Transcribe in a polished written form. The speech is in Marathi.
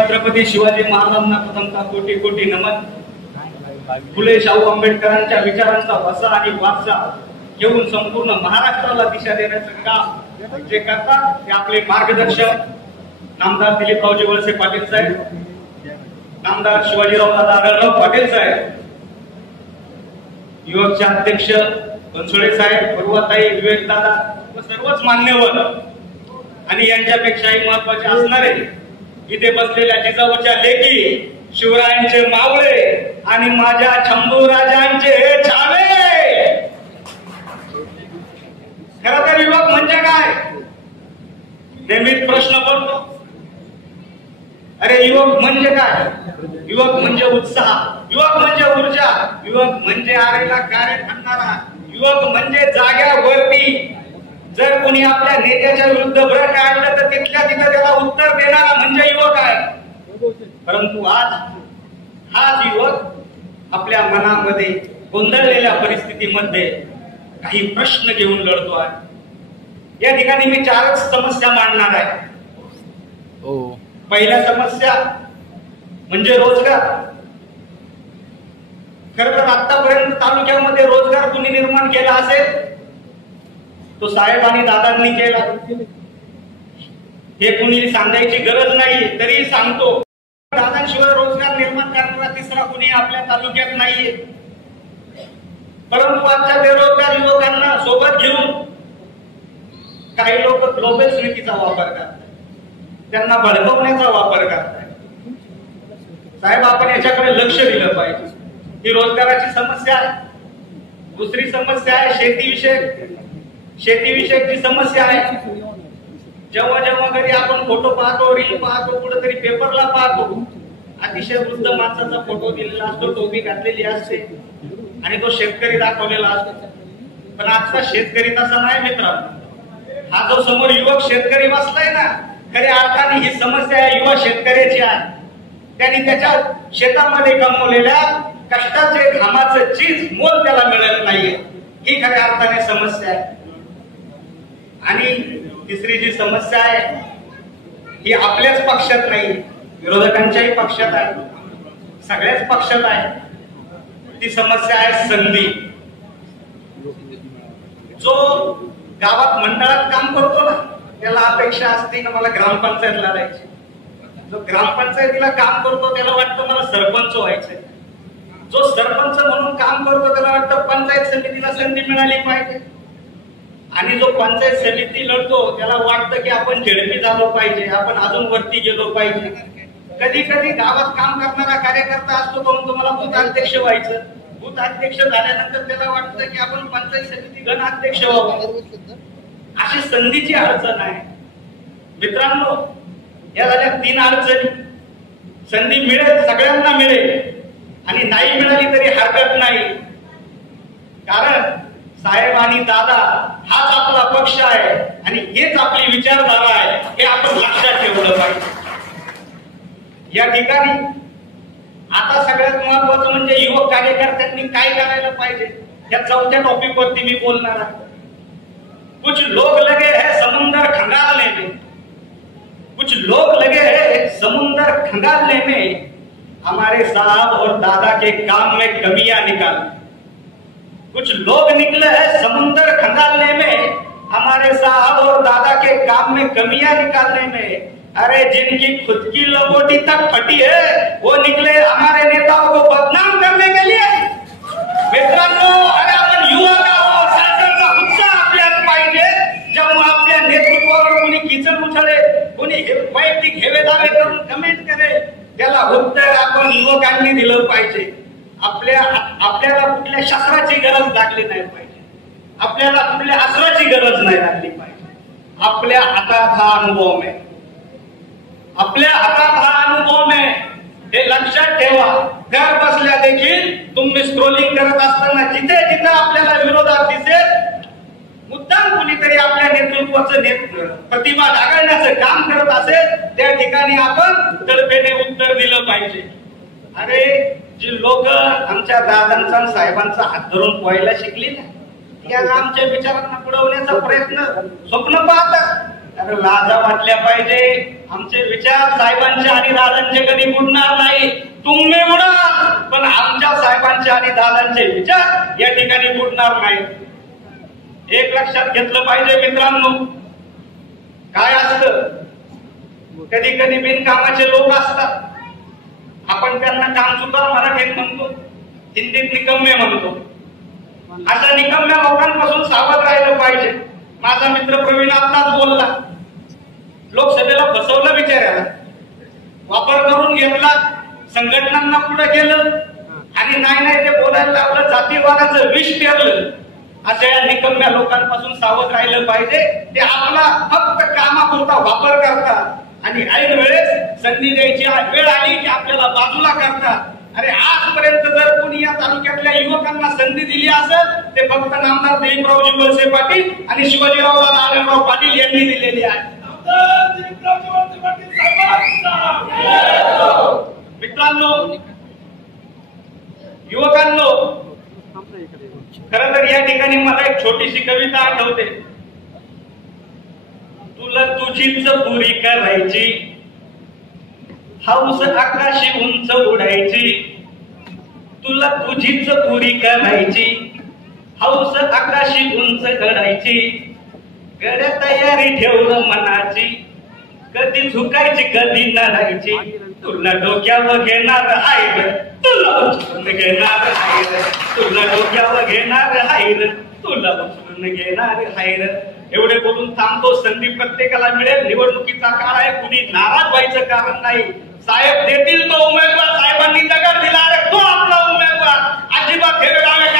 छत्रपती शिवाजी महाराजांना प्रथमतः कोटी कोटी नमन। फुले शाहू आंबेडकरांच्या विचारांचा वसा आणि वारसा घेऊन संपूर्ण महाराष्ट्राला दिशा देण्याचं काम जे करतात ते आपले मार्गदर्शक नामदार दिलीपरावजी वळसे पाटील साहेब, नामदार शिवाजीराव दादा आढळराव पाटील साहेब, युवकचे अध्यक्ष बनसोडे साहेब, बरुवाताई, विवेक दादा व सर्वच मान्यवर आणि यांच्यापेक्षाही महत्वाचे असणारे इथे बसलेल्या जिजाऊच्या लेकी, शिवरायांचे मावळे आणि माझ्या शंभूराजांचे छावे। खरं तर युवक म्हणजे काय नेहमीच प्रश्न पडतो। अरे युवक म्हणजे काय? युवक म्हणजे उत्साह, युवक म्हणजे ऊर्जा, युवक म्हणजे आरेला कार्य करणारा, युवक म्हणजे जाग्यावरती जर कोणी आपल्या नेत्याच्या विरुद्ध भर काढलं तर तिथल्या तिथं त्याला उत्तर देणारा म्हणजे युवक आहे। परंतु आज हा युवक आपल्या मनामध्ये गोंधळलेल्या परिस्थितीमध्ये काही प्रश्न घेऊन लढतो आहे। या ठिकाणी मी 4 समस्या मांडणार आहे। पहिल्या समस्या म्हणजे रोजगार। खरं तर आतापर्यंत तालुक्यामध्ये रोजगार कुणी निर्माण केला असेल तो साहेब आणि दादांनी केला, हे कुणी सांगायची गरज नाही, तरी सांगतो दादांशिवाय रोजगार निर्माण करणारा तिसरा कुणी आपल्या तालुक्यात नाहीये। परंतु आजच्या बेरोजगार युवकांना सोबत घेऊन काही लोक ग्लोबल नीतीचा वापर करतात, त्यांना भडकवण्याचा वापर करतात। साहेब आपण याच्याकडे लक्ष दिलं पाहिजे। ही रोजगाराची समस्या आहे। दुसरी समस्या आहे शेतीविषयक जी समस्या आहे। जेव्हा जेव्हा घरी आपण फोटो पाहतो, रील पाहतो, कुठेतरी पेपरला पाहतो, अतिशय वृद्ध माणसाचा फोटो दिलेला असतो, टोपी घातलेली असते आणि तो शेतकरी दाखवलेला असतो। पण आजचा शेतकरी तसा नाही मित्रांनो। हा जो समोर युवक शेतकरी बसलाय ना, खऱ्या अर्थाने ही समस्या युवा शेतकऱ्याची आहे। त्यांनी त्याच्या शेतामध्ये कमवलेल्या कष्टाचे घामाचं चीज मोल त्याला मिळत नाहीये, ही खऱ्या अर्थाने समस्या आहे। आणि तिसरी जी समस्या आहे ही आपल्याच पक्षात नाही, विरोधकांच्याही पक्षात आहे, सगळ्याच पक्षात आहे। ती समस्या आहे संधी। जो गावात मंडळात काम करतो ना त्याला अपेक्षा असते ना मला ग्रामपंचायत लढायची। जो ग्रामपंचायतीला काम करतो त्याला वाटतं मला सरपंच व्हायचंय। जो सरपंच म्हणून काम करतो त्याला वाटतं पंचायत समितीला संधी मिळाली पाहिजे। आणि जो पंचायत समिती लढतो त्याला वाटतं की आपण झेडपी झालो पाहिजे, आपण अजून वरती गेलो पाहिजे। कधी कधी गावात काम करणारा कार्यकर्ता असतो तो म्हणतो मला बूथ अध्यक्ष व्हायचं। बूथ अध्यक्ष झाल्यानंतर त्याला वाटतं की आपण पंचायत समिती गण अध्यक्ष व्हावं। अशी संधीची अडचण आहे मित्रांनो। या झाल्या 3 अडचणी। संधी मिळेल, सगळ्यांना मिळेल आणि नाही मिळाली तरी हरकत नाही, कारण साहेब आणि दादा हाच आपला पक्ष आहे आणि हेच आपली विचारधारा आहे, हे आपण लक्षात ठेवलं पाहिजे। या ठिकाणी आता सगळ्यात महत्वाचं म्हणजे युवक कार्यकर्त्यांनी काय करायला पाहिजे या 4थ्या टॉपिक वरती मी बोलणार आहे। कुछ लोग लगे हैं समुंदर खंगालने में, कुछ लोग लगे हैं समुंदर खंगालने में, हमारे साहब और दादा के काम में कमियां निकालने। कुछ लोग निकले हैं समुंदर खंगालने में, हमारे साहब और दादा के काम में कमियां निकालने में। अरे जिनकी खुद की लंगोटी तक फटी है वो निकले हमारे नेताओं को बदनाम करने के लिए। मित्रांनो अरे आपण युवा गाव शासनाचा उत्साह आपल्यात पाहिजे। जेव्हा आपल्या नेतृत्वावर कोणी किचन उचले, कोणी वैयक्तिक हेवेदावे करून कमेंट करे, त्याला उत्तर आपण युवकांनी दिलं पाहिजे। आपल्याला कुठल्या शस्त्राची गरज लागली नाही पाहिजे, आपल्याला कुठल्या अस्त्राची गरज नाही लागली पाहिजे। आपल्या हातात हा अनुभव आहे, आपल्या हातात हा अनुभव आहे, हे लक्षात ठेवा। घर बसल्या देखील तुम्ही स्क्रोलिंग करत असताना जिथे जिथे आपल्याला विरोधात दिसेल मुद्दाम कुणीतरी आपल्या नेतृत्वाचं प्रतिभा डागळण्याचं काम करत असेल त्या ठिकाणी आपण तडफेने उत्तर दिलं पाहिजे। अरे जी लोक आमच्या दादांचा साहेबांचा हात धरून पोहायला शिकली ना, त्या आमच्या विचारांना पुढवण्याचा प्रयत्न स्वप्न पाहतात। अरे लाजा वाटल्या पाहिजे. आमचे विचार साहेबांचे आणि दादांचे कधी बुडणार नाही. तुम्ही बुडा पण आमच्या साहेबांचे आणि दादांचे विचार या ठिकाणी बुडणार नाही. एक लक्षात घेतलं पाहिजे मित्रांनो. काय असतं, कधी कधी बिनकामाचे लोक असतात. आपण त्यांना कामचुकार मराठीत म्हणतो, हिंदीत निकम्मे म्हणतो. अशा निकम्म्या लोकांपासून सावध राहिलं पाहिजे. माझा मित्र प्रवीण आत्ताच बोलला, लोकसभेला फसवलं बिचाऱ्याला, वापर करून घेतला, संघटनांना पुढे गेलं आणि नाही ते बोलायला लागलं, जातीवादाचं विष पेरलं. अशा या निकम्म्या लोकांपासून सावध राहिलं पाहिजे. ते आपला फक्त कामापुरता वापर करतात आणि ऐन वेळेस संधी द्यायची वेळ आली की आपल्याला बाजूला करतात. अरे आजपर्यंत जर कोणी या तालुक्यातल्या युवकांना संधी दिली असेल ते फक्त नामदार दिलीपरावजी वळसे पाटील आणि शिवाजीराव आढळराव पाटील यांनी दिलेली आहे. मित्रांनो, युवकांनो, खरं तर या ठिकाणी मला एक छोटीशी कविता आठवते. तुला तुझीच पुरी करायची, हौस आकाशी उंच उडायची. तुला तुझीच पुरी करायची, हौस आकाशी उंच चढायची. गड्या तयारी ठेवलं मनाची, कधी झुकायची कधी नडायची. तुला डोक्यावर घेणार आहे, तुला उचलून घेणार आहे, तुला डोक्यावर घेणार आहे, तुला उचलून घेणार आहे. एवढे बोलून थांबतो. संधी प्रत्येकाला मिळेल. निवडणुकीचा काळ आहे, कुणी नाराज व्हायचं कारण नाही. साहेब देतील तो उमेदवार, साहेबांनी दगड दिला, अरे तो आपला उमेदवार. अजिबात हे डावे